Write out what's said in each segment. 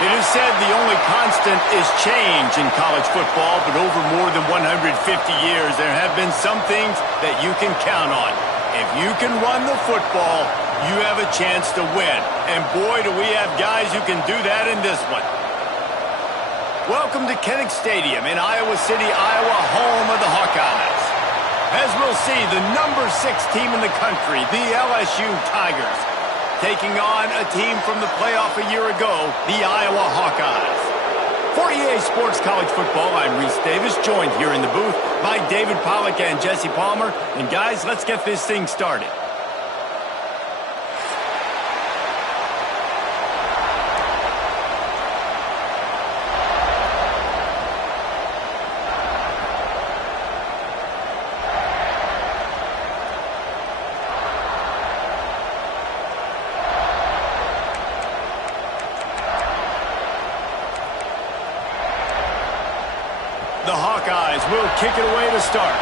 It is said the only constant is change in college football, but over more than 150 years, there have been some things that you can count on. If you can run the football, you have a chance to win. And boy, do we have guys who can do that in this one. Welcome to Kinnick Stadium in Iowa City, Iowa, home of the Hawkeyes. As we'll see, the number 6 team in the country, the LSU Tigers, taking on a team from the playoff a year ago, the Iowa Hawkeyes. For EA Sports College Football, I'm Reese Davis, joined here in the booth by David Pollack and Jesse Palmer. And guys, let's get this thing started. The Hawkeyes will kick it away to start.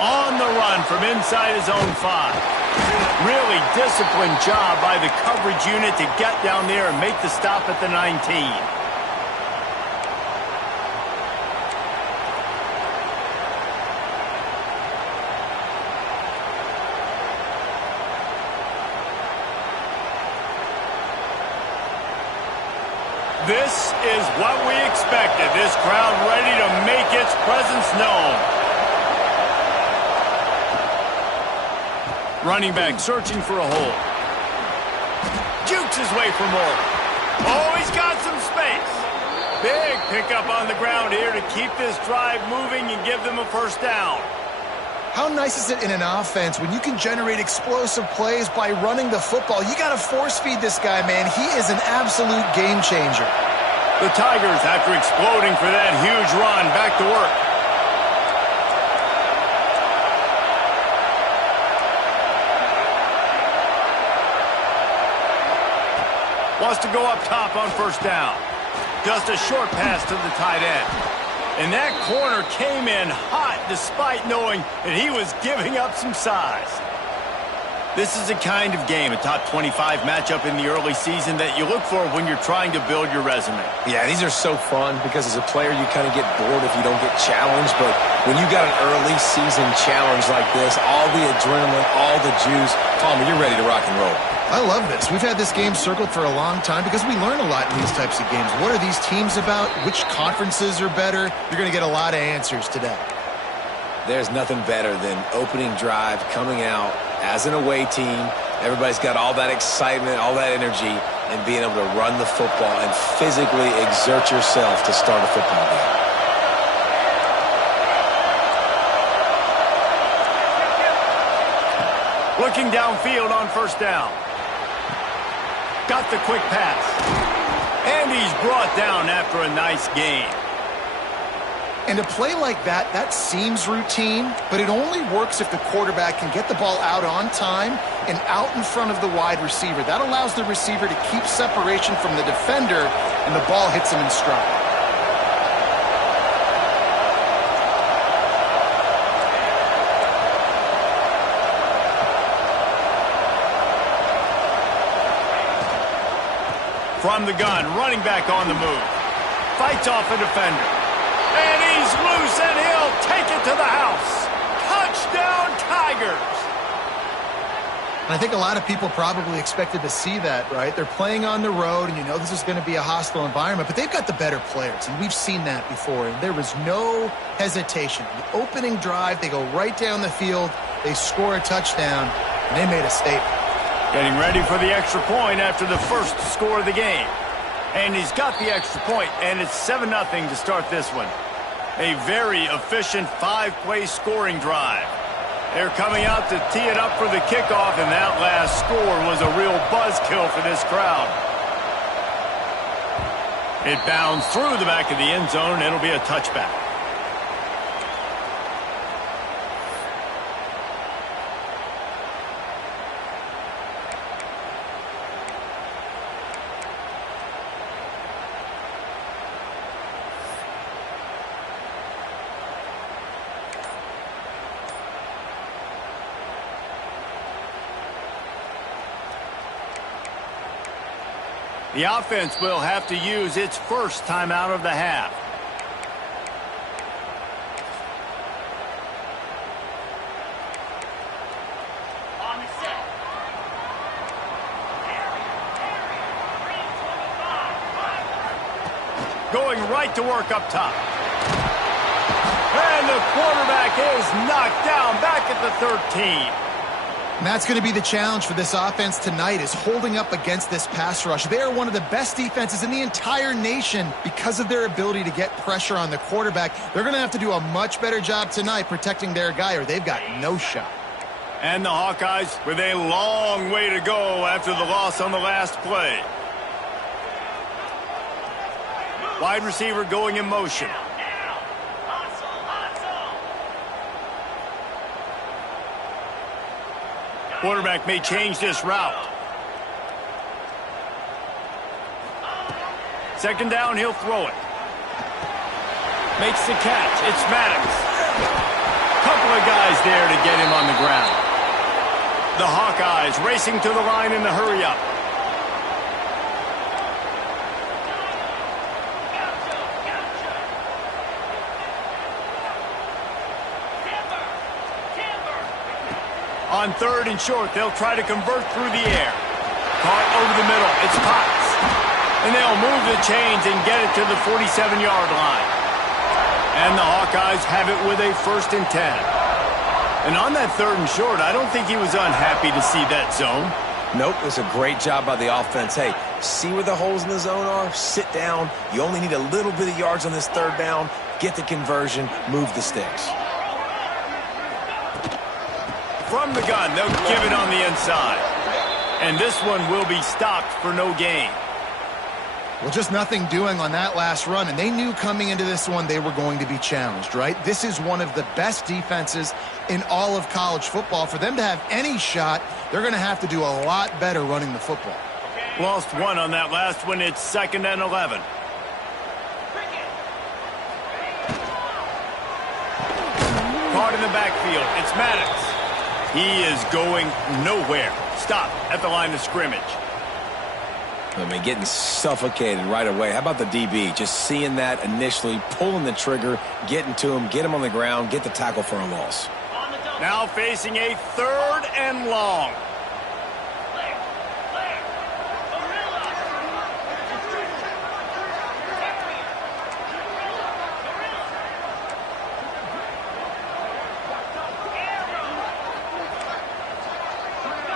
On the run from inside his own 5. Really disciplined job by the coverage unit to get down there and make the stop at the 19. This is what we expected. This crowd ready to make its presence known. Running back searching for a hole. Jukes his way for more. Oh, he's got some space. Big pickup on the ground here to keep this drive moving and give them a first down. How nice is it in an offense when you can generate explosive plays by running the football? You got to force feed this guy, man. He is an absolute game changer. The Tigers, after exploding for that huge run, back to work. Wants to go up top on first down. Just a short pass to the tight end. And that corner came in hot despite knowing that he was giving up some size. This is the kind of game, a top 25 matchup in the early season, that you look for when you're trying to build your resume. Yeah, these are so fun because as a player you kind of get bored if you don't get challenged. But when you got an early season challenge like this, all the adrenaline, all the juice, Palmer, you're ready to rock and roll. I love this. We've had this game circled for a long time because we learn a lot in these types of games. What are these teams about? Which conferences are better? You're going to get a lot of answers today. There's nothing better than opening drive, coming out as an away team. Everybody's got all that excitement, all that energy, and being able to run the football and physically exert yourself to start a football game. Looking downfield on first down. Got the quick pass. And he's brought down after a nice gain. And a play like that, that seems routine, but it only works if the quarterback can get the ball out on time and out in front of the wide receiver. That allows the receiver to keep separation from the defender, and the ball hits him in stride. From the gun, running back on the move. Fights off a defender. And he's loose, and he'll take it to the house. Touchdown, Tigers! And I think a lot of people probably expected to see that, right? They're playing on the road, and you know this is going to be a hostile environment, but they've got the better players, and we've seen that before. And there was no hesitation. The opening drive, they go right down the field, they score a touchdown, and they made a statement. Getting ready for the extra point after the first score of the game. And he's got the extra point, and it's 7-0 to start this one. A very efficient 5-play scoring drive. They're coming out to tee it up for the kickoff, and that last score was a real buzzkill for this crowd. It bounds through the back of the end zone, and it'll be a touchback. The offense will have to use its first timeout of the half. Going right to work up top. And the quarterback is knocked down back at the 13. And that's going to be the challenge for this offense tonight, is holding up against this pass rush. They are one of the best defenses in the entire nation because of their ability to get pressure on the quarterback. They're going to have to do a much better job tonight protecting their guy, or they've got no shot. And the Hawkeyes with a long way to go after the loss on the last play. Wide receiver going in motion. Quarterback may change this route. Second down, he'll throw it. Makes the catch. It's Maddox. Couple of guys there to get him on the ground. The Hawkeyes racing to the line in the hurry-up. On third and short, they'll try to convert through the air. Caught over the middle. It's Potts. And they'll move the chains and get it to the 47-yard line. And the Hawkeyes have it with a 1st and 10. And on that third and short, I don't think he was unhappy to see that zone. Nope, it was a great job by the offense. Hey, see where the holes in the zone are? Sit down. You only need a little bit of yards on this third down. Get the conversion. Move the sticks. From the gun, they'll give it on the inside. And this one will be stopped for no gain. Well, just nothing doing on that last run, and they knew coming into this one they were going to be challenged, right? This is one of the best defenses in all of college football. For them to have any shot, they're going to have to do a lot better running the football. Lost one on that last one. It's 2nd and 11. Caught in the backfield. It's Maddox. He is going nowhere. Stop at the line of scrimmage. I mean, getting suffocated right away. How about the DB? Just seeing that initially, pulling the trigger, getting to him, get him on the ground, get the tackle for a loss. Now facing a 3rd and long.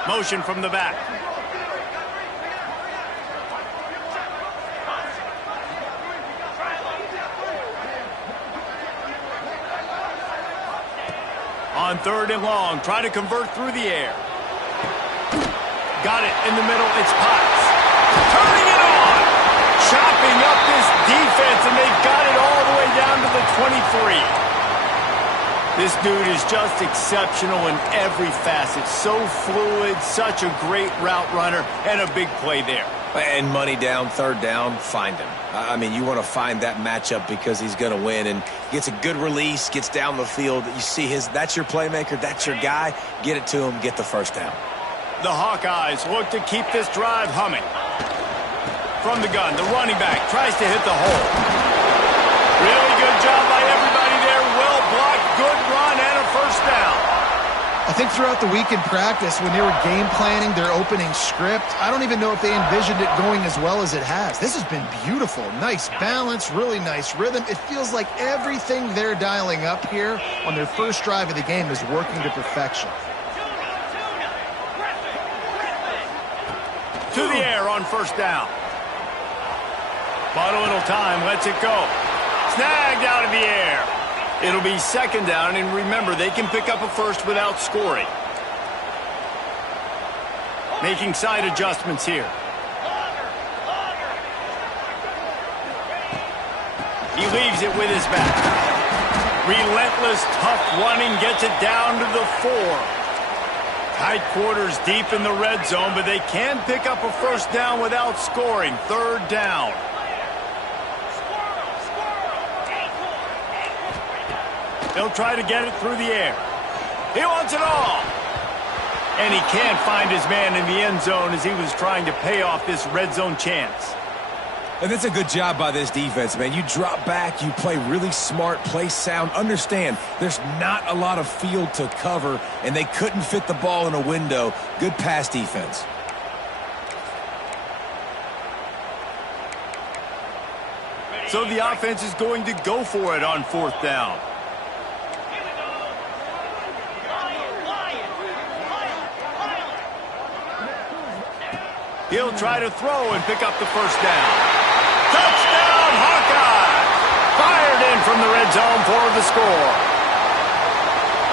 Motion from the back. On 3rd and long, try to convert through the air. Got it in the middle. It's Potts. Turning it on. Chopping up this defense, and they got it all the way down to the 23. This dude is just exceptional in every facet. So fluid, such a great route runner, and a big play there. And money down, 3rd down, find him. I mean, you want to find that matchup because he's going to win, and gets a good release, gets down the field. You see that's your playmaker, that's your guy. Get it to him, get the 1st down. The Hawkeyes look to keep this drive humming. From the gun, the running back tries to hit the hole. Really good job by everybody there. Well blocked, good run, and a 1st down. I think throughout the week in practice, when they were game planning their opening script, I don't even know if they envisioned it going as well as it has. This has been beautiful. Nice balance, really nice rhythm. It feels like everything they're dialing up here on their first drive of the game is working to perfection. To the air on 1st down. Bought a little time, lets it go. Snagged out of the air. It'll be 2nd down, and remember, they can pick up a 1st without scoring. Making side adjustments here. He leaves it with his back. Relentless, tough running, gets it down to the 4. Tight quarters deep in the red zone, but they can pick up a 1st down without scoring. 3rd down. They'll try to get it through the air. He wants it all. And he can't find his man in the end zone as he was trying to pay off this red zone chance. And that's a good job by this defense, man. You drop back, you play really smart, play sound. Understand, there's not a lot of field to cover, and they couldn't fit the ball in a window. Good pass defense. So the offense is going to go for it on 4th down. He'll try to throw and pick up the 1st down. Touchdown, Hawkeyes! Fired in from the red zone for the score.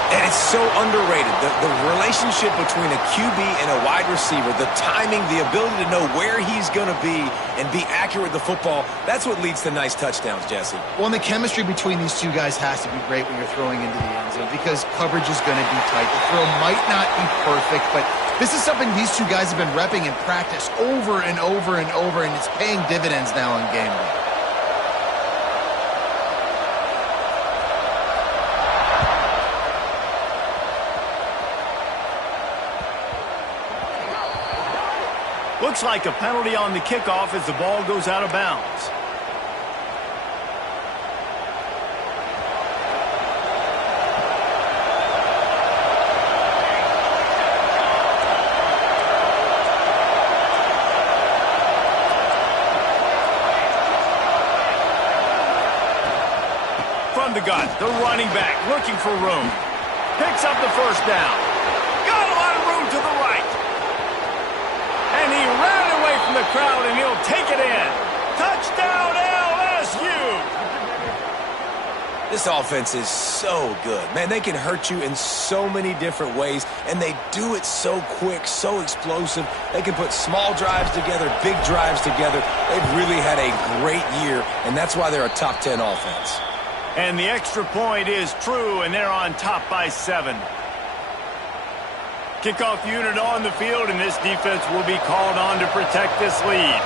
And it's so underrated. The relationship between a QB and a wide receiver, the timing, the ability to know where he's going to be and be accurate with the football, that's what leads to nice touchdowns, Jesse. Well, and the chemistry between these two guys has to be great when you're throwing into the end zone because coverage is going to be tight. The throw might not be perfect, but this is something these two guys have been repping in practice over and over and over, and it's paying dividends now in game day. Looks like a penalty on the kickoff as the ball goes out of bounds. From the gun, the running back looking for room. Picks up the 1st down. Got a lot of room to the right. And he ran away from the crowd, and he'll take it in. Touchdown, LSU! This offense is so good. Man, they can hurt you in so many different ways, and they do it so quick, so explosive. They can put small drives together, big drives together. They've really had a great year, and that's why they're a top 10 offense. And the extra point is true, and they're on top by 7. Kickoff unit on the field, and this defense will be called on to protect this lead.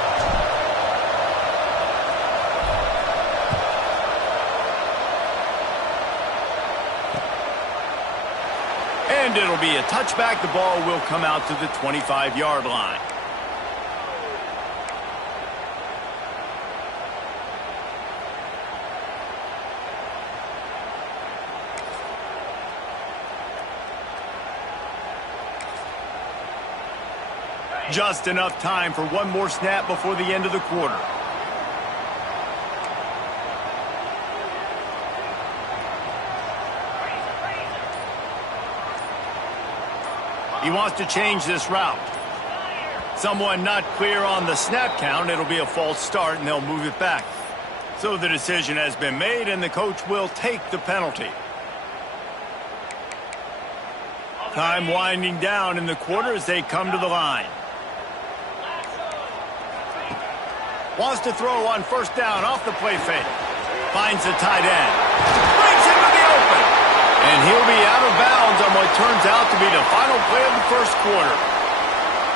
And it'll be a touchback. The ball will come out to the 25-yard line. Just enough time for one more snap before the end of the quarter. He wants to change this route. Someone not clear on the snap count. It'll be a false start, and they'll move it back. So the decision has been made, and the coach will take the penalty. Time winding down in the quarter as they come to the line. Wants to throw on 1st down off the play fake. Finds the tight end. Brings him to the open. And he'll be out of bounds on what turns out to be the final play of the 1st quarter.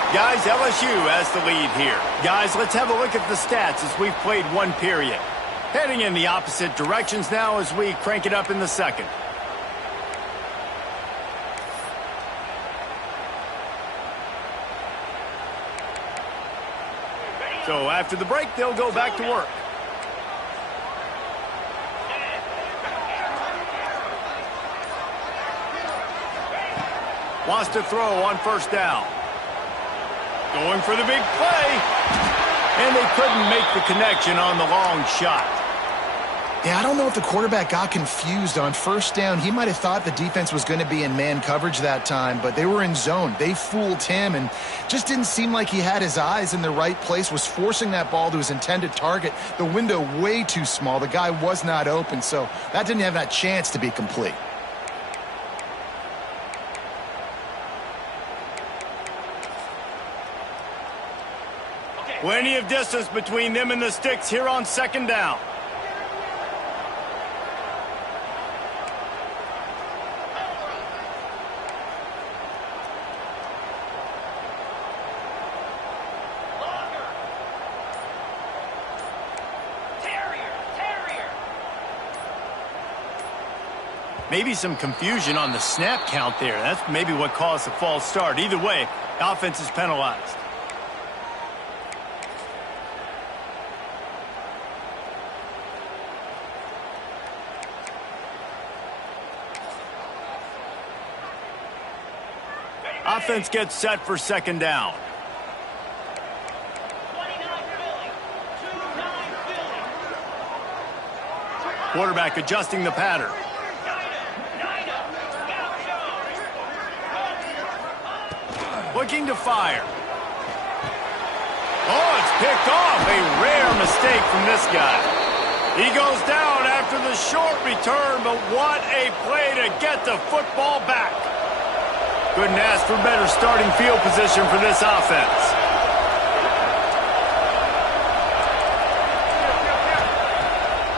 Guys, LSU has the lead here. Guys, let's have a look at the stats as we've played one period. Heading in the opposite directions now as we crank it up in the 2nd. So after the break, they'll go back to work. Wants to throw on 1st down. Going for the big play. And they couldn't make the connection on the long shot. Yeah, I don't know if the quarterback got confused on 1st down. He might have thought the defense was going to be in man coverage that time, but they were in zone. They fooled him and just didn't seem like he had his eyes in the right place, was forcing that ball to his intended target. The window way too small. The guy was not open, so that didn't have that chance to be complete. Plenty of distance between them and the sticks here on 2nd down. Maybe some confusion on the snap count there. That's maybe what caused the false start. Either way, the offense is penalized. Offense gets set for second down. Quarterback adjusting the pattern. Looking to fire. Oh, it's picked off. A rare mistake from this guy. He goes down after the short return, but what a play to get the football back. Couldn't ask for better starting field position for this offense.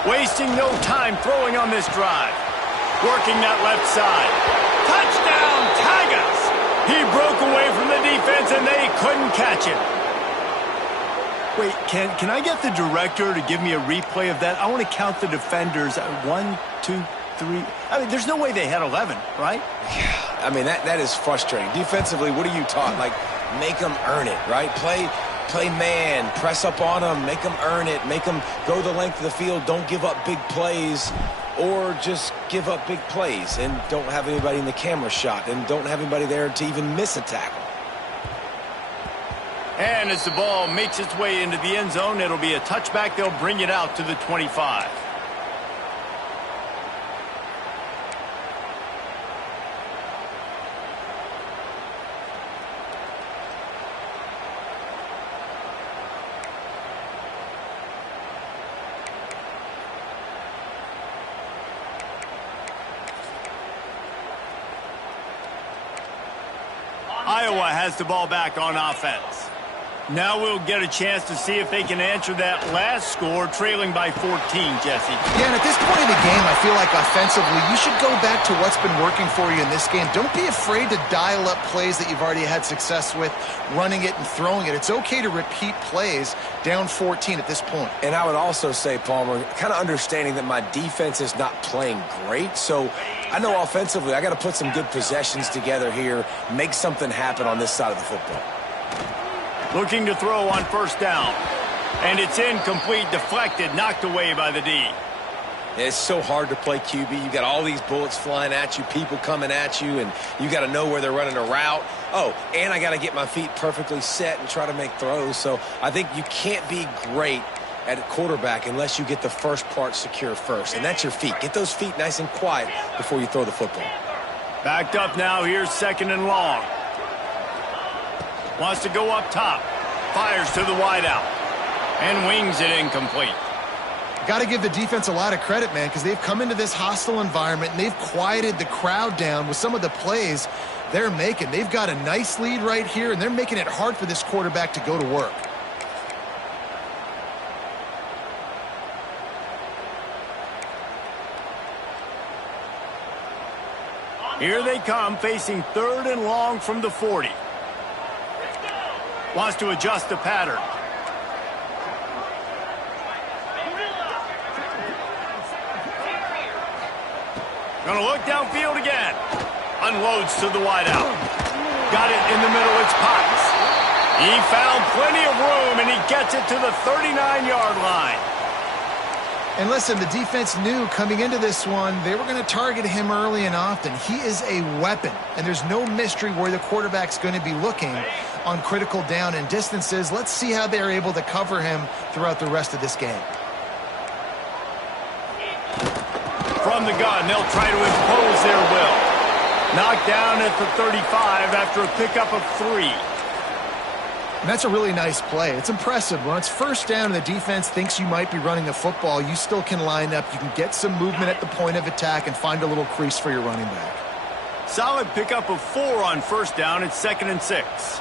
Wasting no time throwing on this drive. Working that left side. Touchdown, Tigers! He broke away from the defense and they couldn't catch him. Wait, can I get the director to give me a replay of that? I want to count the defenders. 1, 2, 3. I mean, there's no way they had 11, right? Yeah, I mean, that is frustrating. Defensively, what are you taught? Like, make them earn it, right? Play man, press up on them, make them earn it, make them go the length of the field, don't give up big plays, or just give up big plays and don't have anybody in the camera shot and don't have anybody there to even miss a tackle. And as the ball makes its way into the end zone, it'll be a touchback. They'll bring it out to the 25. Iowa has the ball back on offense. Now we'll get a chance to see if they can answer that last score, trailing by 14, Jesse. Yeah, and at this point in the game, I feel like offensively, you should go back to what's been working for you in this game. Don't be afraid to dial up plays that you've already had success with, running it and throwing it. It's okay to repeat plays down 14 at this point. And I would also say, Palmer, kind of understanding that my defense is not playing great, so I know offensively I got to put some good possessions together here, make something happen on this side of the football. Looking to throw on first down. And it's incomplete, deflected, knocked away by the D. It's so hard to play QB. You got all these bullets flying at you, people coming at you, and you got to know where they're running a route. Oh, and I got to get my feet perfectly set and try to make throws. So I think you can't be great at quarterback unless you get the first part secure first, and that's your feet. Get those feet nice and quiet before you throw the football. Backed up now. Here's second and long. Wants to go up top. Fires to the wideout. And wings it incomplete. Got to give the defense a lot of credit, man, because they've come into this hostile environment and they've quieted the crowd down with some of the plays they're making. They've got a nice lead right here, and they're making it hard for this quarterback to go to work. Here they come, facing third and long from the 40. Wants to adjust the pattern. Gonna look downfield again. Unloads to the wideout. Got it in the middle, it's Potts. He found plenty of room, and he gets it to the 39-yard line. And listen, the defense knew coming into this one, they were going to target him early and often. He is a weapon, and there's no mystery where the quarterback's going to be looking on critical down and distances. Let's see how they're able to cover him throughout the rest of this game. From the gun, they'll try to impose their will. Knocked down at the 35 after a pickup of 3. And that's a really nice play. It's impressive. When it's first down and the defense thinks you might be running the football, you still can line up. You can get some movement at the point of attack and find a little crease for your running back. Solid pickup of 4 on first down. It's 2nd and 6.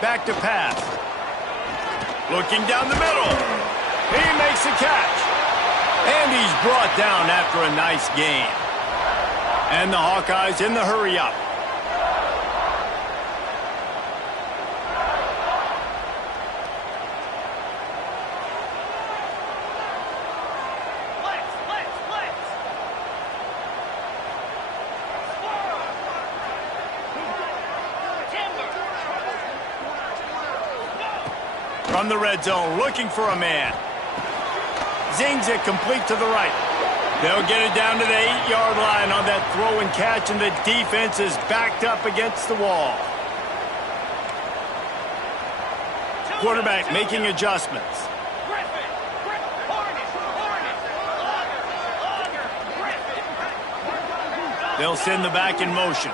Back to pass. Looking down the middle. He makes a catch. And he's brought down after a nice gain. And the Hawkeyes in the hurry-up. From the red zone, looking for a man. Zings it complete to the right. They'll get it down to the 8-yard line on that throw and catch, and the defense is backed up against the wall. Quarterback making adjustments. They'll send the back in motion.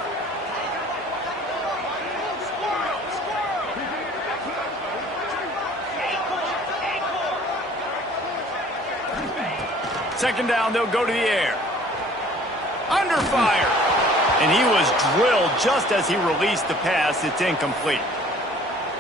Second down, they'll go to the air. Under fire. And he was drilled just as he released the pass. It's incomplete.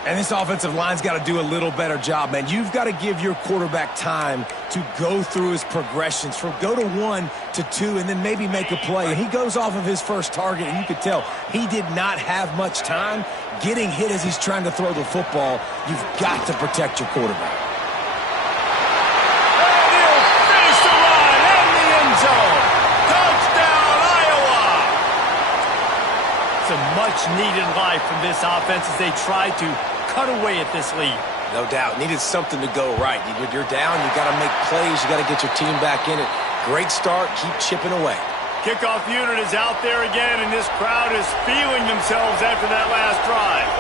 And this offensive line's got to do a little better job, man. You've got to give your quarterback time to go through his progressions from go to 1 to 2 and then maybe make a play. And he goes off of his first target, and you could tell he did not have much time getting hit as he's trying to throw the football. You've got to protect your quarterback. Some much-needed life from this offense as they try to cut away at this lead. No doubt. Needed something to go right. You're down. You got to make plays. You got to get your team back in it. Great start. Keep chipping away. Kickoff unit is out there again, and this crowd is feeling themselves after that last drive.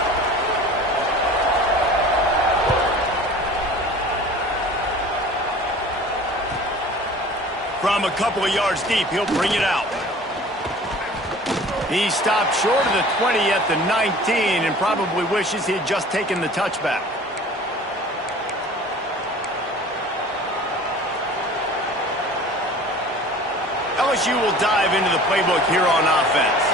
From a couple of yards deep, he'll bring it out. He stopped short of the 20 at the 19 and probably wishes he had just taken the touchback. LSU will dive into the playbook here on offense.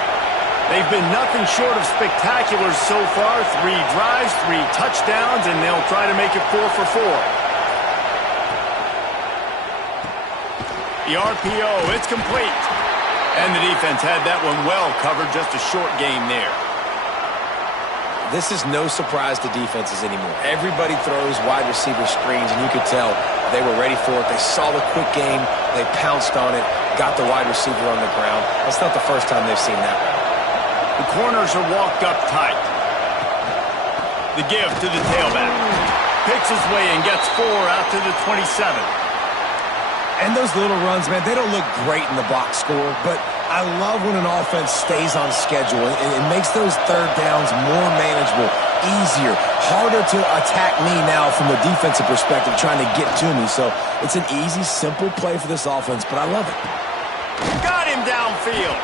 They've been nothing short of spectacular so far. 3 drives, 3 touchdowns, and they'll try to make it 4 for 4. The RPO, it's complete. And the defense had that one well covered, just a short game there. This is no surprise to defenses anymore. Everybody throws wide receiver screens, and you could tell they were ready for it. They saw the quick game. They pounced on it, got the wide receiver on the ground. That's not the first time they've seen that one. The corners are walked up tight. The give to the tailback. Picks his way and gets 4 out to the 27. And those little runs, man, they don't look great in the box score, but I love when an offense stays on schedule and it makes those third downs more manageable, easier, harder to attack me now from the defensive perspective trying to get to me. So it's an easy, simple play for this offense, but I love it. Got him downfield.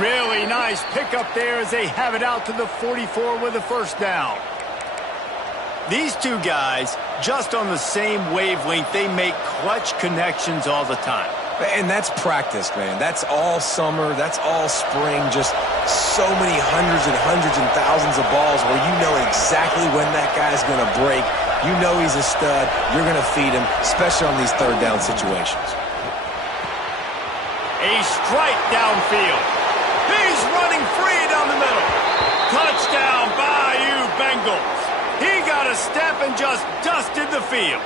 Really nice pickup there as they have it out to the 44 with a first down. These two guys, just on the same wavelength, they make clutch connections all the time. And that's practice, man. That's all summer. That's all spring. Just so many hundreds and thousands of balls where you know exactly when that guy's going to break. You know he's a stud. You're going to feed him, especially on these third down situations. A strike downfield. He's running free down the middle. Touchdown, Bayou Bengals. He got a step and just dusted the field.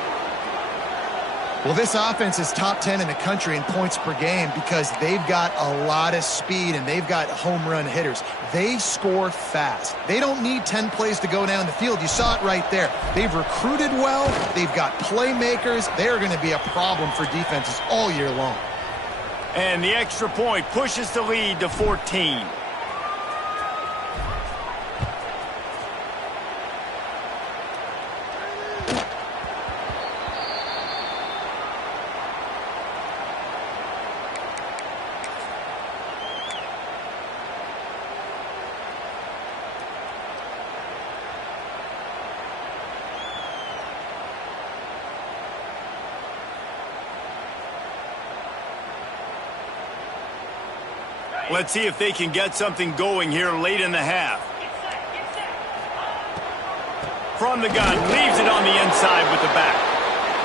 Well, this offense is top 10 in the country in points per game because they've got a lot of speed and they've got home run hitters. They score fast. They don't need 10 plays to go down the field. You saw it right there. They've recruited well. They've got playmakers. They're going to be a problem for defenses all year long. And the extra point pushes the lead to 14. Let's see if they can get something going here late in the half. From the gun, leaves it on the inside with the back.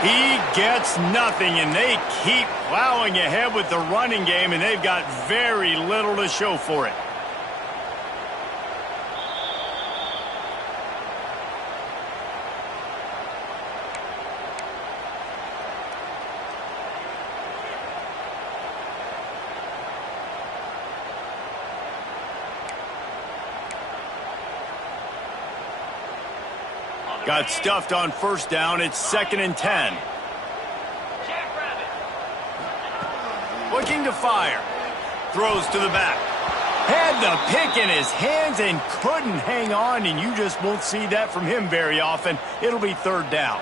He gets nothing, and they keep plowing ahead with the running game, and they've got very little to show for it. Got stuffed on first down. It's 2nd and 10. Looking to fire. Throws to the back. Had the pick in his hands and couldn't hang on, and you just won't see that from him very often. It'll be 3rd down.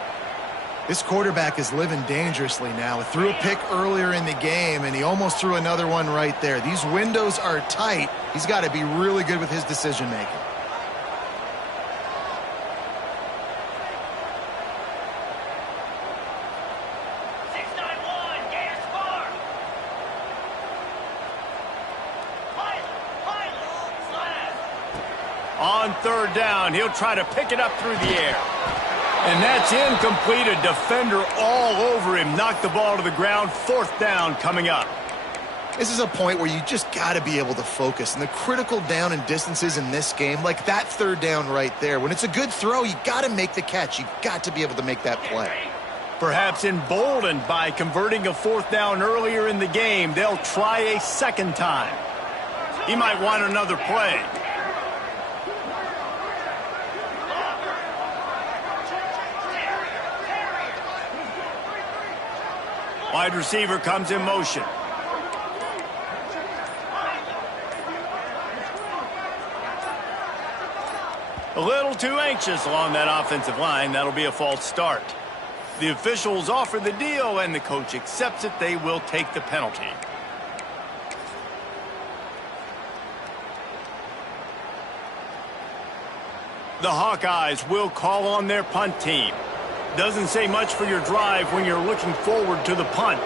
This quarterback is living dangerously now. He threw a pick earlier in the game, and he almost threw another one right there. These windows are tight. He's got to be really good with his decision-making. On 3rd down, he'll try to pick it up through the air. And that's incomplete. A defender all over him. Knocked the ball to the ground. 4th down coming up. This is a point where you just got to be able to focus. And the critical down and distances in this game, like that 3rd down right there, when it's a good throw, you got to make the catch. You've got to be able to make that play. Perhaps emboldened by converting a 4th down earlier in the game, they'll try a 2nd time. He might want another play. Wide receiver comes in motion. A little too anxious along that offensive line. That'll be a false start. The officials offer the deal, and the coach accepts it. They will take the penalty. The Hawkeyes will call on their punt team. Doesn't say much for your drive when you're looking forward to the punt.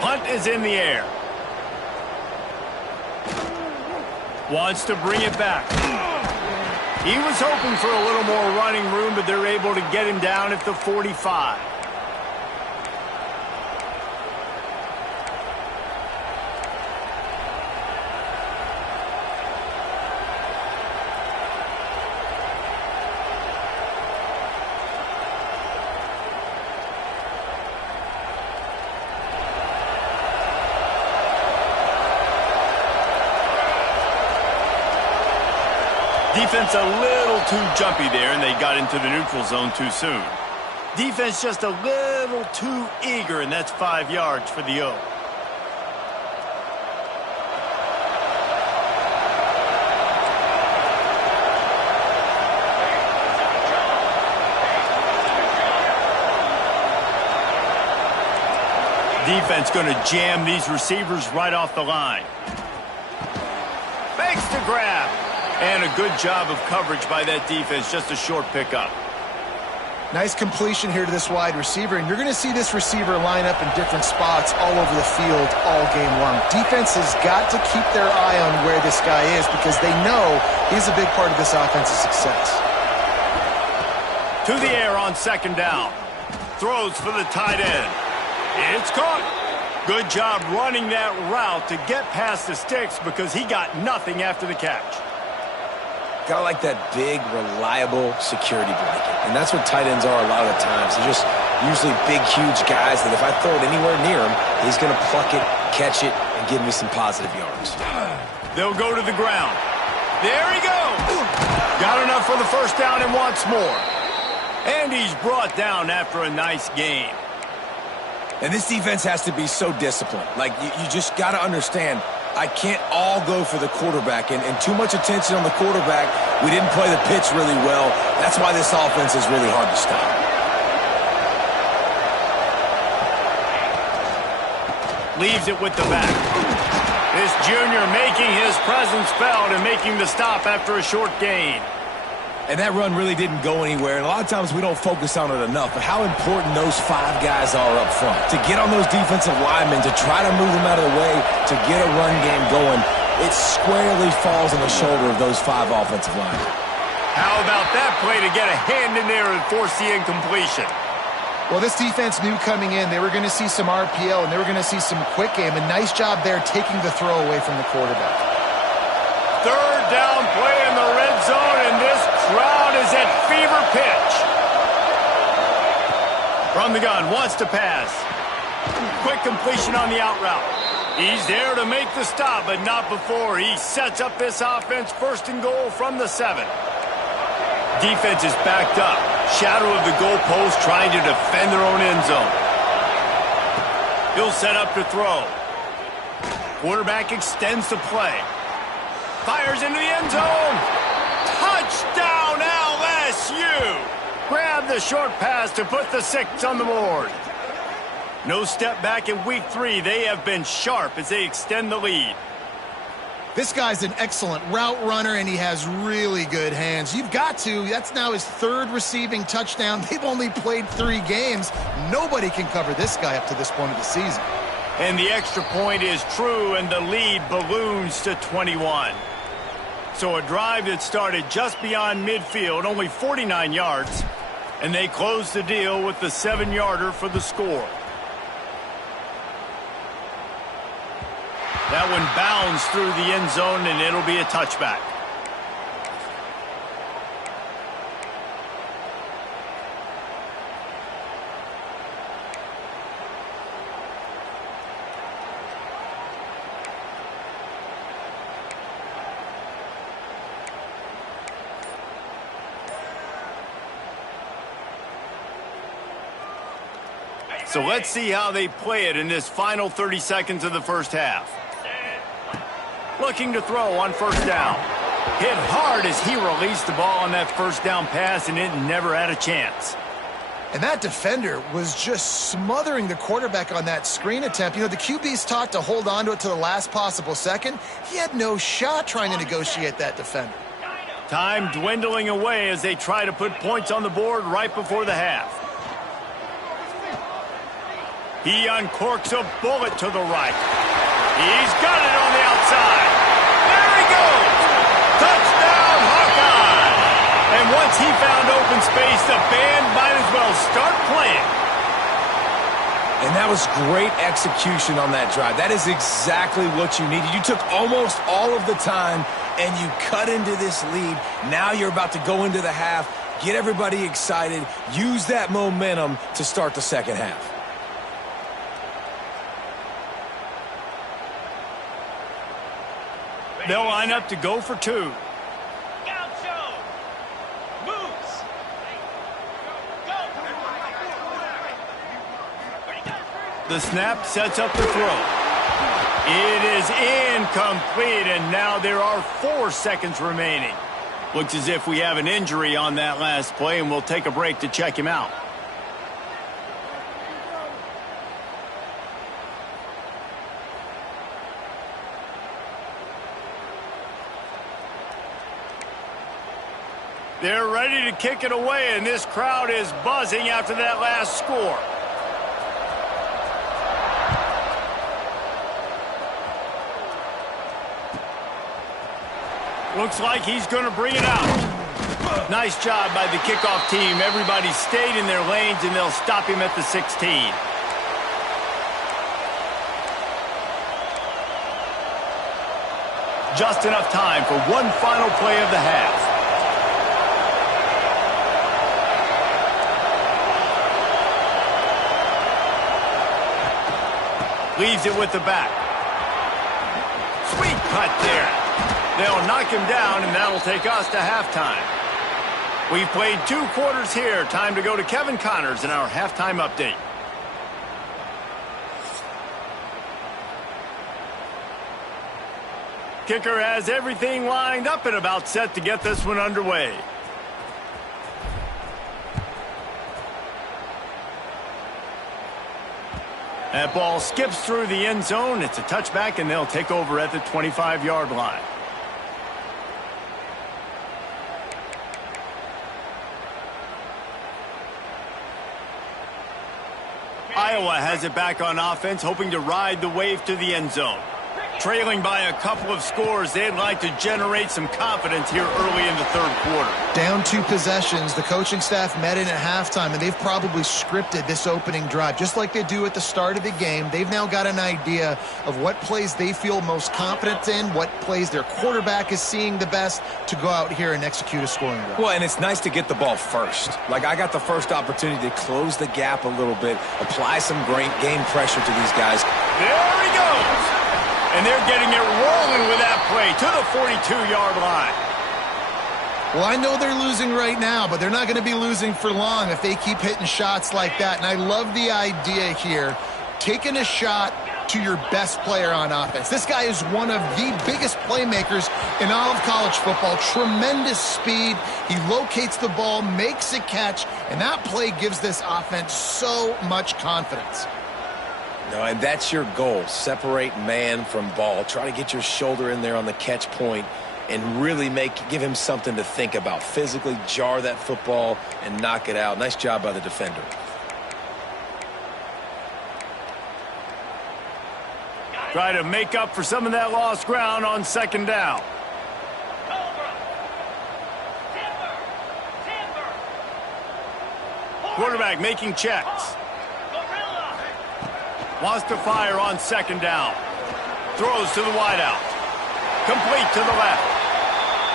Punt is in the air. Wants to bring it back. He was hoping for a little more running room, but they're able to get him down at the 45. Defense a little too jumpy there, and they got into the neutral zone too soon. Defense just a little too eager, and that's 5 yards for the O. Defense going to jam these receivers right off the line. Fakes to grab. And a good job of coverage by that defense. Just a short pickup. Nice completion here to this wide receiver. And you're going to see this receiver line up in different spots all over the field all game long. Defense has got to keep their eye on where this guy is because they know he's a big part of this offense's success. To the air on 2nd down. Throws for the tight end. It's caught. Good job running that route to get past the sticks because he got nothing after the catch. Got like that big, reliable security blanket. And that's what tight ends are a lot of the times. They're just usually big, huge guys that if I throw it anywhere near him, he's going to pluck it, catch it, and give me some positive yards. They'll go to the ground. There he goes. Got enough for the 1st down and wants more. And he's brought down after a nice gain. And this defense has to be so disciplined. Like, you just got to understand, I can't all go for the quarterback, and too much attention on the quarterback. We didn't play the pitch really well. That's why this offense is really hard to stop. Leaves it with the back. This junior making his presence felt and making the stop after a short gain. And that run really didn't go anywhere, and a lot of times we don't focus on it enough, but how important those 5 guys are up front. To get on those defensive linemen, to try to move them out of the way, to get a run game going, it squarely falls on the shoulder of those 5 offensive linemen. How about that play to get a hand in there and force the incompletion? Well, this defense knew coming in they were going to see some RPO and they were going to see some quick game. A nice job there taking the throw away from the quarterback. Third down play in the red zone, and this crowd is at fever pitch. From the gun, wants to pass. Quick completion on the out route. He's there to make the stop, but not before. He sets up this offense first and goal from the 7. Defense is backed up. Shadow of the goalpost trying to defend their own end zone. He'll set up to throw. Quarterback extends the play. Fires into the end zone. Touchdown LSU. Grab the short pass to put the 6 on the board. No step back in week 3. They have been sharp as they extend the lead. This guy's an excellent route runner, and he has really good hands. You've got to. That's now his 3rd receiving touchdown. They've only played 3 games. Nobody can cover this guy up to this point of the season. And the extra point is true, and the lead balloons to 21. So a drive that started just beyond midfield, only 49 yards, and they close the deal with the 7-yarder for the score. That one bounds through the end zone, and it'll be a touchback. So let's see how they play it in this final 30 seconds of the first half. Looking to throw on first down. Hit hard as he released the ball on that first down pass, and it never had a chance. And that defender was just smothering the quarterback on that screen attempt. You know, the QB's taught to hold on to it to the last possible second. He had no shot trying to negotiate that defender. Time dwindling away as they try to put points on the board right before the half. He uncorks a bullet to the right. He's got it on the outside. There he goes. Touchdown, Hawkeye. And once he found open space, the band might as well start playing. And that was great execution on that drive. That is exactly what you needed. You took almost all of the time, and you cut into this lead. Now you're about to go into the half, get everybody excited, use that momentum to start the second half. They'll line up to go for 2. The snap sets up the throw. It is incomplete, and now there are 4 seconds remaining. Looks as if we have an injury on that last play, and we'll take a break to check him out. They're ready to kick it away, and this crowd is buzzing after that last score. Looks like he's going to bring it out. Nice job by the kickoff team. Everybody stayed in their lanes, and they'll stop him at the 16. Just enough time for one final play of the half. Leaves it with the back. Sweet cut there. They'll knock him down, and that'll take us to halftime. We've played 2 quarters here. Time to go to Kevin Connors in our halftime update. Kicker has everything lined up and about set to get this one underway. That ball skips through the end zone. It's a touchback, and they'll take over at the 25-yard line. Iowa has it back on offense, hoping to ride the wave to the end zone. Trailing by a couple of scores, they'd like to generate some confidence here early in the third quarter. Down 2 possessions, the coaching staff met in at halftime, and they've probably scripted this opening drive. Just like they do at the start of the game, they've now got an idea of what plays they feel most confident in, what plays their quarterback is seeing the best to go out here and execute a scoring drive. Well, and it's nice to get the ball first. Like, I got the first opportunity to close the gap a little bit, apply some great game pressure to these guys. There he goes. And they're getting it rolling with that play to the 42-yard line. Well, I know they're losing right now, but they're not going to be losing for long if they keep hitting shots like that. And I love the idea here, taking a shot to your best player on offense. This guy is one of the biggest playmakers in all of college football. Tremendous speed. He locates the ball, makes a catch, and that play gives this offense so much confidence. No, and that's your goal. Separate man from ball. Try to get your shoulder in there on the catch point and really give him something to think about. Physically jar that football and knock it out. Nice job by the defender. Try to make up for some of that lost ground on second down. Quarterback making checks. Wants to fire on second down. Throws to the wideout. Complete to the left.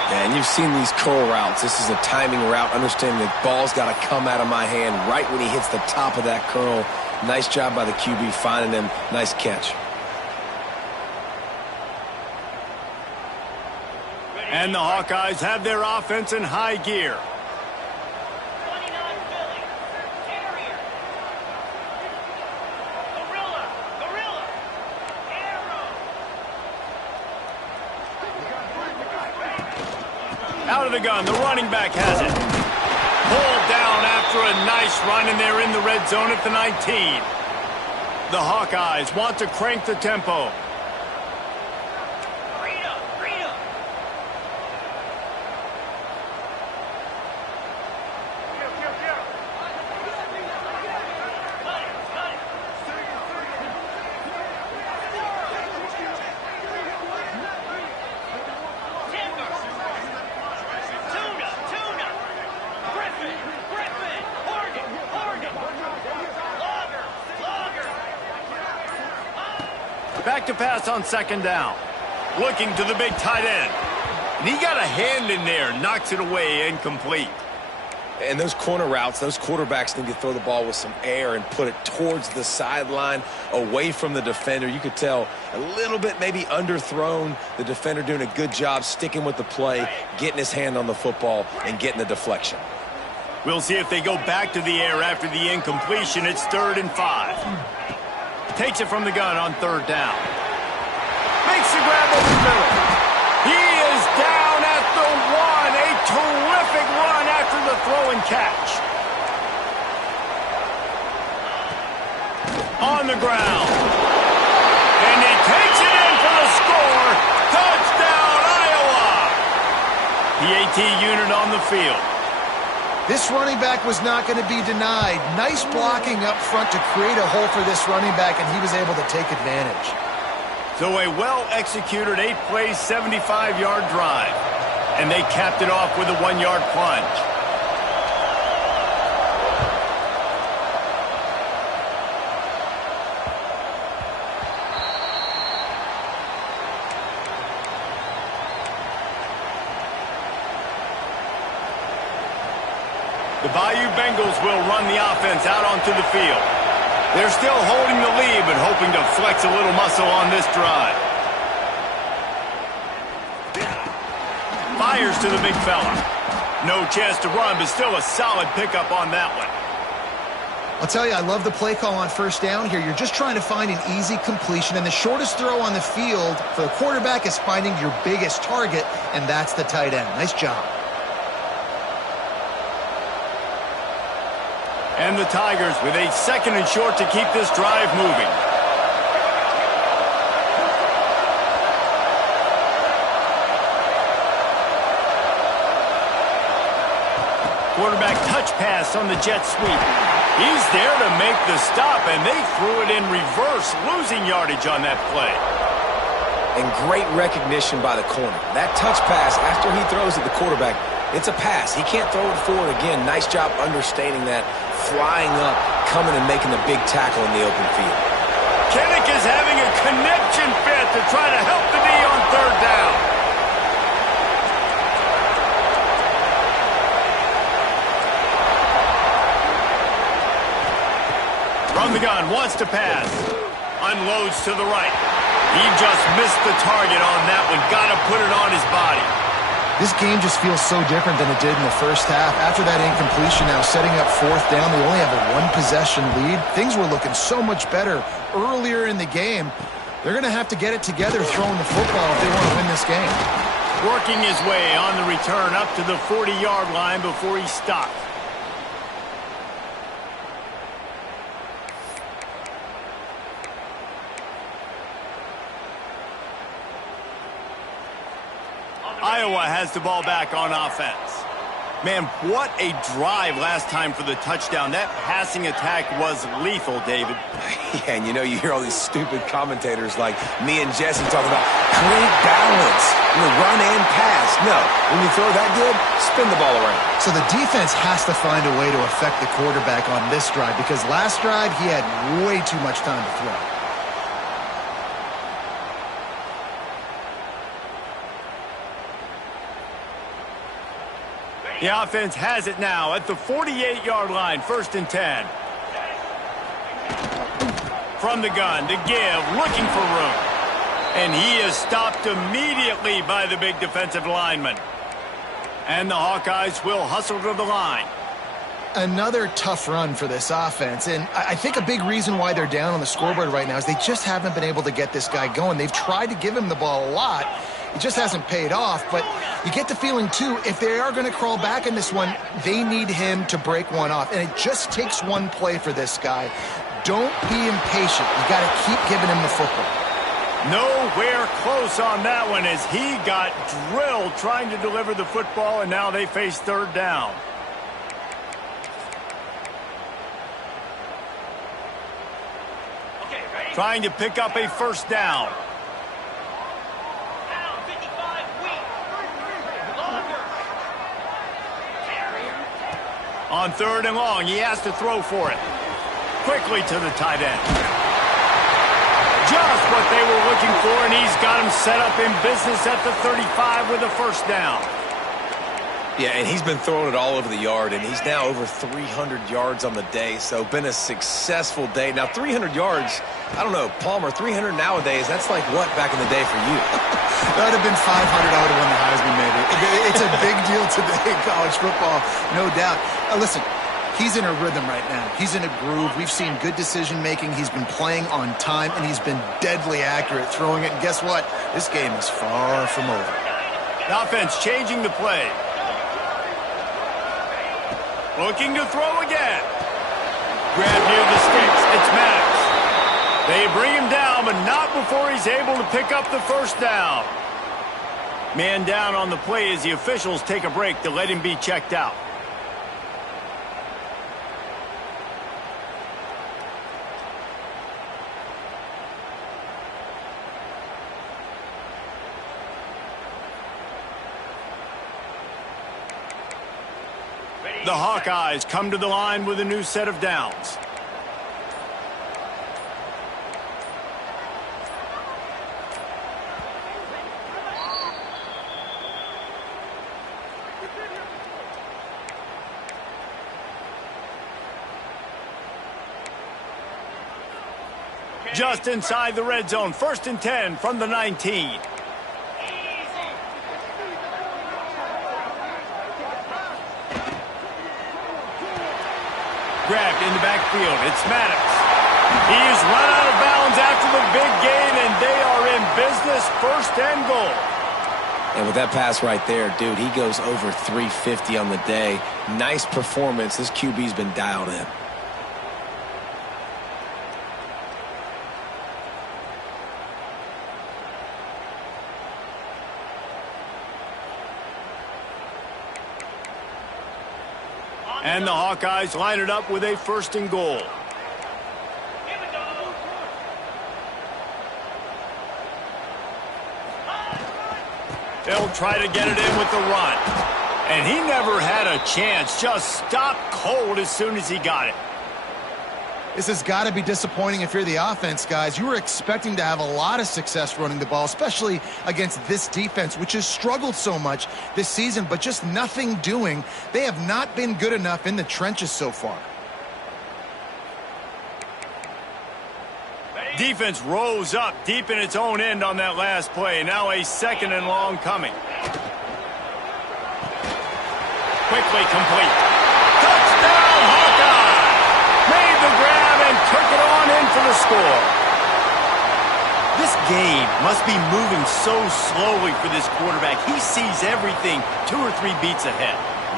Yeah, and you've seen these curl routes. This is a timing route. Understanding the ball's got to come out of my hand right when he hits the top of that curl. Nice job by the QB finding him. Nice catch. And the Hawkeyes have their offense in high gear. Out of the gun, the running back has it. Pulled down after a nice run, and they're in the red zone at the 19. The Hawkeyes want to crank the tempo. Back to pass on second down. Looking to the big tight end. And he got a hand in there. Knocks it away, incomplete. And those corner routes, those quarterbacks need to throw the ball with some air and put it towards the sideline, away from the defender. You could tell a little bit maybe underthrown. The defender doing a good job sticking with the play, getting his hand on the football, and getting the deflection. We'll see if they go back to the air after the incompletion. It's 3rd and 5. Takes it from the gun on 3rd down. Makes the grab over the middle. He is down at the 1. A terrific run after the throw and catch. On the ground. And he takes it in for the score. Touchdown, Iowa. The AT unit on the field. This running back was not going to be denied. Nice blocking up front to create a hole for this running back, and he was able to take advantage. So a well-executed 8-play, 75-yard drive. And they capped it off with a 1-yard plunge. The Bayou Bengals will run the offense out onto the field. They're still holding the lead, but hoping to flex a little muscle on this drive. Fires to the big fella. No chance to run, but still a solid pickup on that one. I'll tell you, I love the play call on 1st down here. You're just trying to find an easy completion, and the shortest throw on the field for the quarterback is finding your biggest target, and that's the tight end. Nice job. And the Tigers with a 2nd and short to keep this drive moving. Quarterback touch pass on the jet sweep. He's there to make the stop, and they threw it in reverse, losing yardage on that play. and great recognition by the corner. That touch pass after he throws at the quarterback, it's a pass. He can't throw it forward again. Nice job understanding that, flying up, coming and making the big tackle in the open field. Kinnick is having a connection fit to try to help the D on third down. From the gun, wants to pass. Unloads to the right. He just missed the target on that one. Got to put it on his body. This game just feels so different than it did in the first half. After that incompletion, now setting up fourth down, they only have a one-possession lead. Things were looking so much better earlier in the game. They're going to have to get it together throwing the football if they want to win this game. Working his way on the return up to the 40-yard line before he stopped. Iowa has the ball back on offense. Man, what a drive last time for the touchdown. That passing attack was lethal, David. Yeah, and you know, you hear all these stupid commentators like me and Jesse talking about great balance, run and pass. No, when you throw that good, spin the ball around. So the defense has to find a way to affect the quarterback on this drive because last drive he had way too much time to throw. The offense has it now at the 48-yard line, 1st and 10. From the gun to give, looking for room. And he is stopped immediately by the big defensive lineman. And the Hawkeyes will hustle to the line. Another tough run for this offense, and I think a big reason why they're down on the scoreboard right now is they just haven't been able to get this guy going. They've tried to give him the ball a lot. It just hasn't paid off, but you get the feeling, too, if they are going to crawl back in this one, they need him to break one off, and it just takes one play for this guy. Don't be impatient. You got to keep giving him the football. Nowhere close on that one as he got drilled trying to deliver the football, and now they face third down. Trying to pick up a first down. On 3rd and long, he has to throw for it. Quickly to the tight end. Just what they were looking for, and he's got him set up in business at the 35 with a first down. Yeah, and he's been throwing it all over the yard, and he's now over 300 yards on the day, so been a successful day. Now, 300 yards, I don't know, Palmer, 300 nowadays, that's like what back in the day for you? That would have been 500. I would have won the Heisman, maybe. It's a big deal today in college football, no doubt. Listen, he's in a rhythm right now. He's in a groove. We've seen good decision-making. He's been playing on time, and he's been deadly accurate throwing it. And guess what? This game is far from over. The offense changing the play. Looking to throw again. Grab near the sticks. It's Maddox. They bring him down, but not before he's able to pick up the first down. Man down on the play as the officials take a break to let him be checked out. The Hawkeyes come to the line with a new set of downs. Just inside the red zone, 1st and 10 from the 19. Grabbed in the backfield. It's Maddox. He is run out of bounds after the big gain, and they are in business, 1st and goal. And with that pass right there, dude, he goes over 350 on the day. Nice performance. This QB's been dialed in. And the Hawkeyes line it up with a 1st and goal. They'll try to get it in with the run. And he never had a chance. Just stopped cold as soon as he got it. This has got to be disappointing if you're the offense, guys. You were expecting to have a lot of success running the ball, especially against this defense, which has struggled so much this season, but just nothing doing. They have not been good enough in the trenches so far. Defense rose up deep in its own end on that last play. Now a 2nd and long coming. Quickly complete. Touchdown, Hawkeye! Made the grab and took it on in for the score. This game must be moving so slowly for this quarterback. He sees everything 2 or 3 beats ahead.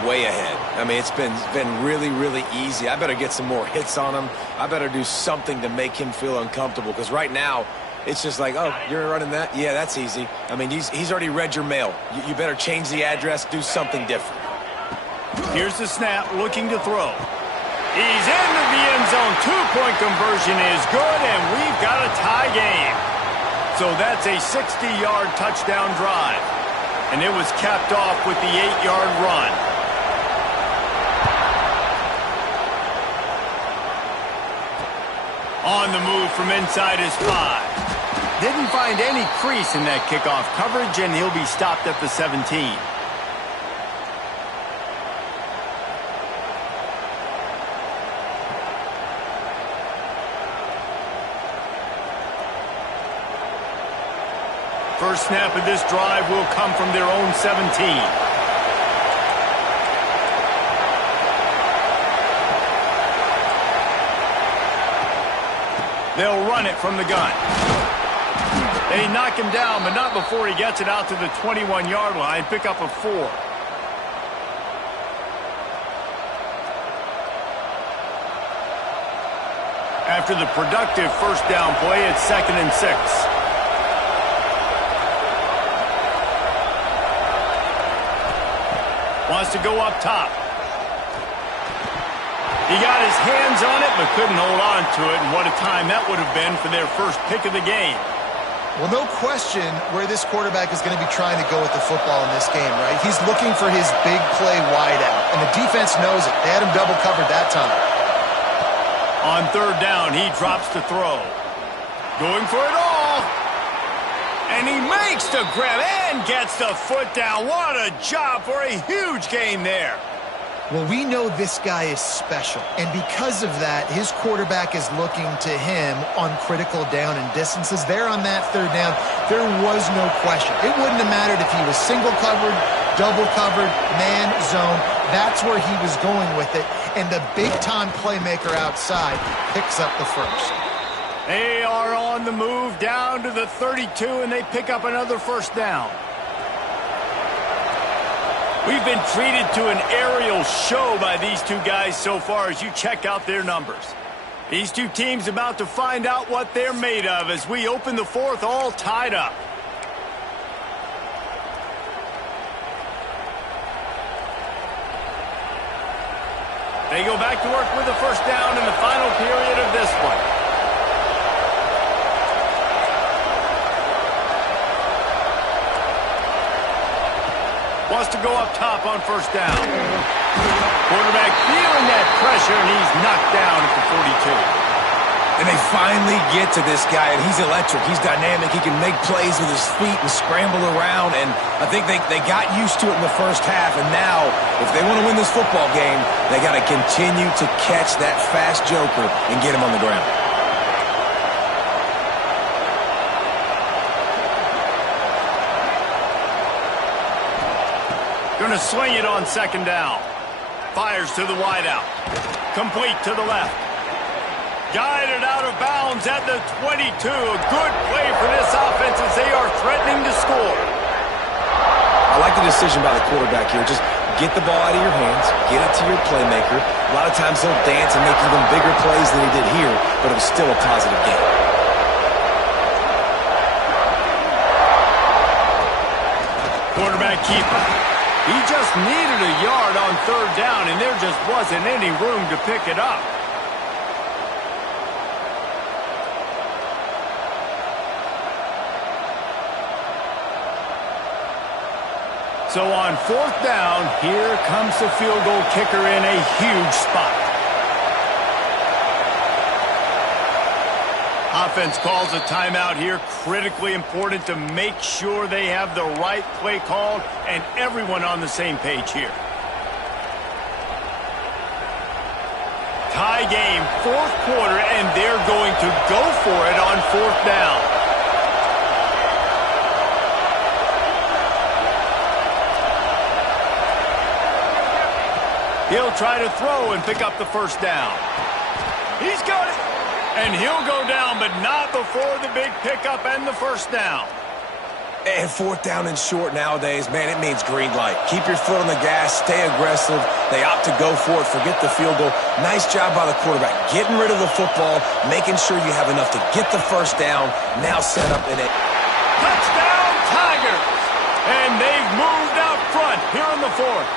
Way ahead. I mean, it's been really, really easy. I better get some more hits on him. I better do something to make him feel uncomfortable, because right now it's just like, oh, you're running that? Yeah, that's easy. I mean, he's already read your mail. You better change the address, do something different. Here's the snap, looking to throw. He's into the end zone. 2-point conversion is good, and we've got a tie game. So that's a 60-yard touchdown drive. And it was capped off with the 8-yard run. On the move from inside his 5. Didn't find any crease in that kickoff coverage, and he'll be stopped at the 17. First snap of this drive will come from their own 17. They'll run it from the gun. They knock him down, but not before he gets it out to the 21-yard line. Pick up a 4. After the productive first down play, it's 2nd and 6. Wants to go up top. He got his hands on it, but couldn't hold on to it. And what a time that would have been for their first pick of the game. Well, no question where this quarterback is going to be trying to go with the football in this game, right? He's looking for his big play wide out, and the defense knows it. They had him double covered that time. On 3rd down, he drops to throw. Going for it all. And he makes the grab and gets the foot down. What a job for a huge gain there. Well, we know this guy is special, and because of that, his quarterback is looking to him on critical down and distances. There on that 3rd down, there was no question. It wouldn't have mattered if he was single covered, double covered, man, zone. That's where he was going with it, and the big-time playmaker outside picks up the first. They are on the move down to the 32, and they pick up another first down. We've been treated to an aerial show by these two guys so far as you check out their numbers. These two teams about to find out what they're made of as we open the 4th all tied up. They go back to work with the first down in the final period of this one. Wants to go up top on first down. Quarterback feeling that pressure, and he's knocked down at the 42. And they finally get to this guy, and he's electric. He's dynamic. He can make plays with his feet and scramble around, and I think they got used to it in the first half, and now, if they want to win this football game, they got to continue to catch that fast joker and get him on the ground. Going to swing it on 2nd down. Fires to the wideout. Complete to the left. Guided out of bounds at the 22. A good play for this offense as they are threatening to score. I like the decision by the quarterback here. Just get the ball out of your hands, get it to your playmaker. A lot of times he'll dance and make even bigger plays than he did here, but it was still a positive game. Quarterback keeper. He just needed a yard on 3rd down, and there just wasn't any room to pick it up. So on fourth down, here comes the field goal kicker in a huge spot. Offense calls a timeout here. Critically important to make sure they have the right play called and everyone on the same page here. Tie game, fourth quarter, and they're going to go for it on fourth down. He'll try to throw and pick up the first down. He's got it. And he'll go down, but not before the big pickup and the first down. And fourth down and short nowadays, man, it means green light. Keep your foot on the gas, stay aggressive. They opt to go for it, forget the field goal. Nice job by the quarterback, getting rid of the football, making sure you have enough to get the first down. Now set up in it. Touchdown, Tigers! And they've moved out front here in the fourth.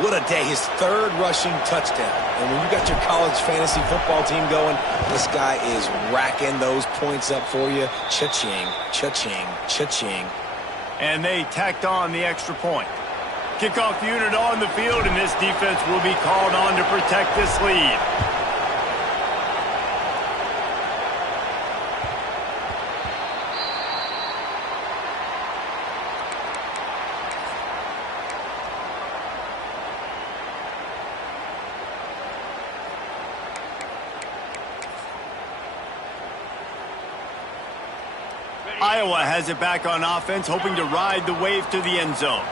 What a day, his third rushing touchdown. And when you got your college fantasy football team going, this guy is racking those points up for you. Cha-ching, cha-ching, cha-ching. And they tacked on the extra point. Kickoff unit on the field, and this defense will be called on to protect this lead. Iowa has it back on offense, hoping to ride the wave to the end zone.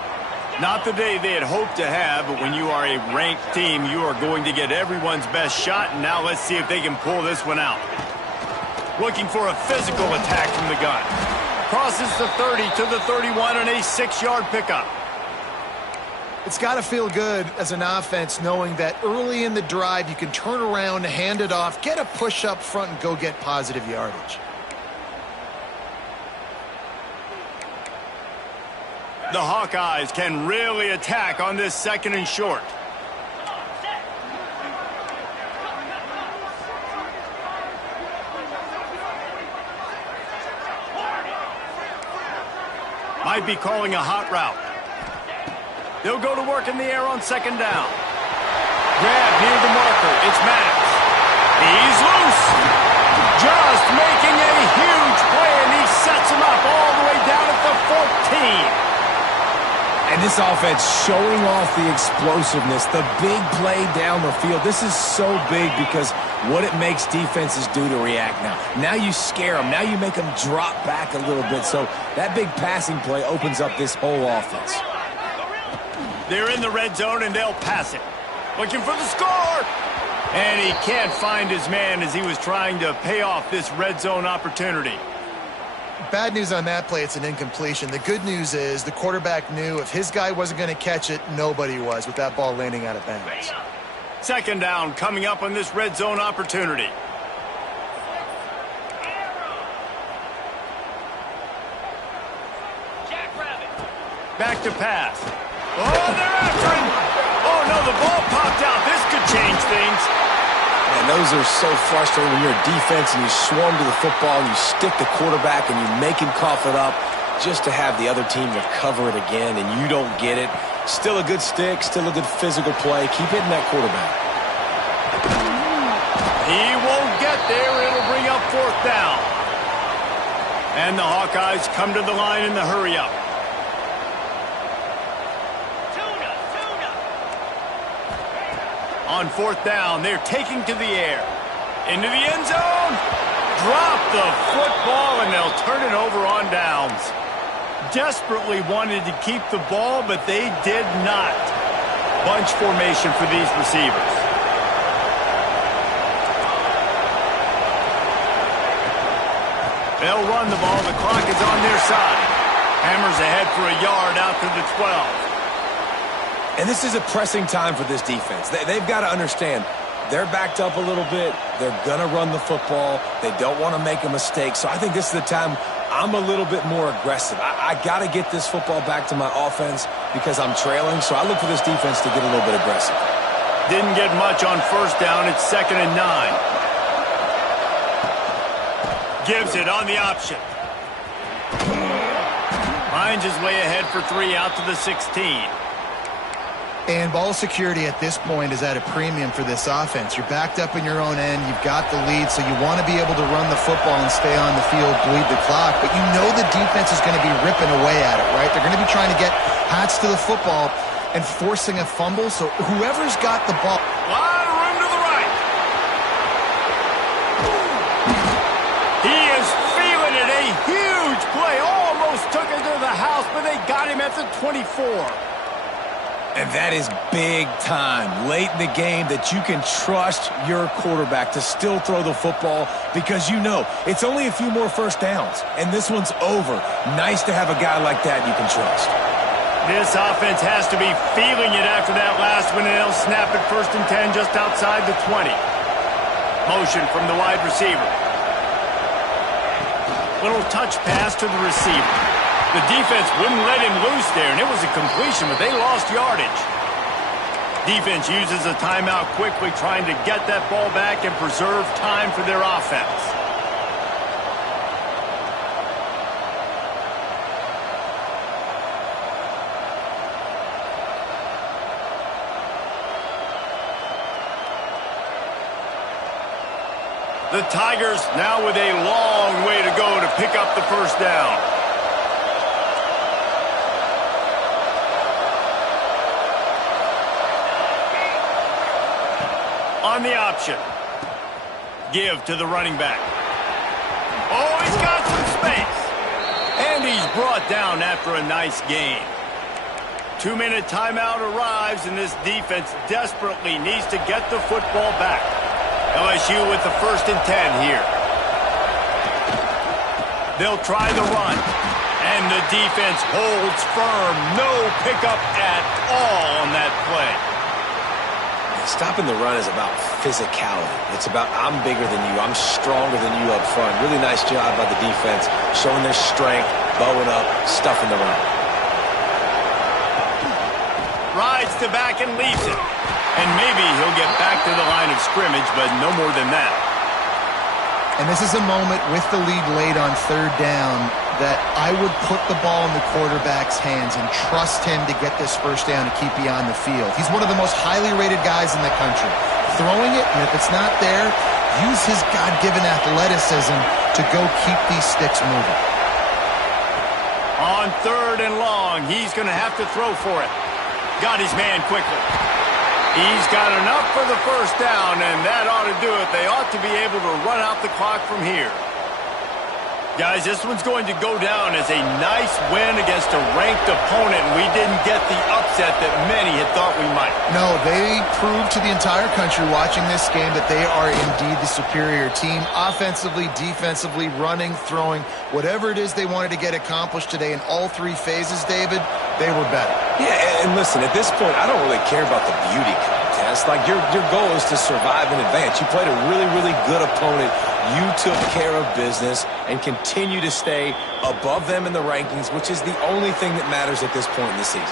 Not the day they had hoped to have, but when you are a ranked team, you are going to get everyone's best shot, and now let's see if they can pull this one out. Looking for a physical attack from the gun. Crosses the 30 to the 31 on a 6-yard pickup. It's got to feel good as an offense knowing that early in the drive you can turn around, hand it off, get a push up front, and go get positive yardage. The Hawkeyes can really attack on this second and short. Might be calling a hot route. They'll go to work in the air on second down. Grab near the marker. It's Max. He's loose. Just making a huge play, and he sets him up all the way down at the 14. And this offense showing off the explosiveness, the big play down the field. This is so big because what it makes defenses do to react now. Now you scare them. Now you make them drop back a little bit. So that big passing play opens up this whole offense. They're in the red zone, and they'll pass it. Looking for the score. And he can't find his man as he was trying to pay off this red zone opportunity. Bad news on that play, it's an incompletion. The good news is the quarterback knew if his guy wasn't going to catch it, nobody was with that ball landing out of bounds. Second down coming up on this red zone opportunity. Back to pass. Oh, they're after him. Oh, no, the ball popped out. This could change things. And those are so frustrating when you're a defense and you swarm to the football and you stick the quarterback and you make him cough it up just to have the other team recover it again and you don't get it. Still a good stick, still a good physical play. Keep hitting that quarterback. He won't get there. It'll bring up fourth down. And the Hawkeyes come to the line in the hurry-up. On fourth down, they're taking to the air. Into the end zone. Drop the football, and they'll turn it over on downs. Desperately wanted to keep the ball, but they did not. Bunch formation for these receivers. They'll run the ball. The clock is on their side. Hammers ahead for a yard out to the 12. And this is a pressing time for this defense. They've got to understand, they're backed up a little bit. They're going to run the football. They don't want to make a mistake. So I think this is the time I'm a little bit more aggressive. I got to get this football back to my offense because I'm trailing. So I look for this defense to get a little bit aggressive. Didn't get much on first down. It's 2nd and 9. Gives it on the option. finds his way ahead for 3 out to the 16. And ball security at this point is at a premium for this offense. You're backed up in your own end. You've got the lead, so you want to be able to run the football and stay on the field, bleed the clock. But you know the defense is going to be ripping away at it, right? They're going to be trying to get hats to the football and forcing a fumble. So whoever's got the ball. A lot of room to the right. He is feeling it. A huge play. Almost took it to the house, but they got him at the 24. And that is big time, late in the game, that you can trust your quarterback to still throw the football because you know it's only a few more first downs, and this one's over. Nice to have a guy like that you can trust. This offense has to be feeling it after that last one, and they'll snap it 1st and 10 just outside the 20. Motion from the wide receiver. Little touch pass to the receiver. The defense wouldn't let him loose there, and it was a completion, but they lost yardage. Defense uses a timeout quickly, trying to get that ball back and preserve time for their offense. The Tigers now with a long way to go to pick up the first down. On the option. Give to the running back. Oh, he's got some space. And he's brought down after a nice gain. 2-minute timeout arrives, and this defense desperately needs to get the football back. LSU with the 1st and 10 here. They'll try the run. And the defense holds firm. No pickup at all on that play. Stopping the run is about physicality. It's about I'm bigger than you. I'm stronger than you up front. Really nice job by the defense, showing their strength, bowing up, stuffing the run. Rides to back and leaves it. And maybe he'll get back to the line of scrimmage, but no more than that. And this is a moment with the lead late on 3rd down that I would put the ball in the quarterback's hands and trust him to get this first down to keep you on the field. He's one of the most highly rated guys in the country. Throwing it, and if it's not there, use his God-given athleticism to go keep these sticks moving. On 3rd and long, he's going to have to throw for it. Got his man quickly. He's got enough for the first down, and that ought to do it. They ought to be able to run out the clock from here. Guys, this one's going to go down as a nice win against a ranked opponent, and we didn't get the upset that many had thought we might. No, they proved to the entire country watching this game that they are indeed the superior team. Offensively, defensively, running, throwing, whatever it is they wanted to get accomplished today in all 3 phases, David, they were better. Yeah, and listen, at this point, I don't really care about the beauty contest. Like, your goal is to survive and advance. You played a really, really good opponent. You took care of business and continue to stay above them in the rankings, which is the only thing that matters at this point in the season.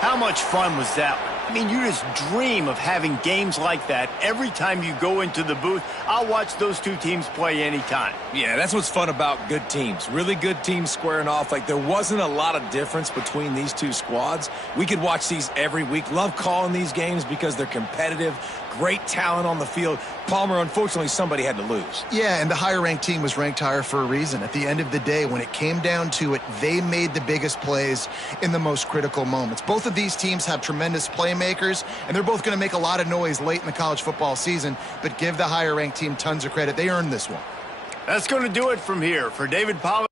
How much fun was that? I mean, you just dream of having games like that every time you go into the booth. I'll watch those 2 teams play anytime. Yeah, that's what's fun about good teams. Really good teams squaring off. Like, there wasn't a lot of difference between these 2 squads. We could watch these every week. Love calling these games because they're competitive. Great talent on the field. Palmer, unfortunately, somebody had to lose. Yeah, and the higher-ranked team was ranked higher for a reason. At the end of the day, when it came down to it, they made the biggest plays in the most critical moments. Both of these teams have tremendous playmakers, and they're both going to make a lot of noise late in the college football season, but give the higher-ranked team tons of credit. They earned this one. That's going to do it from here. For David Pollack.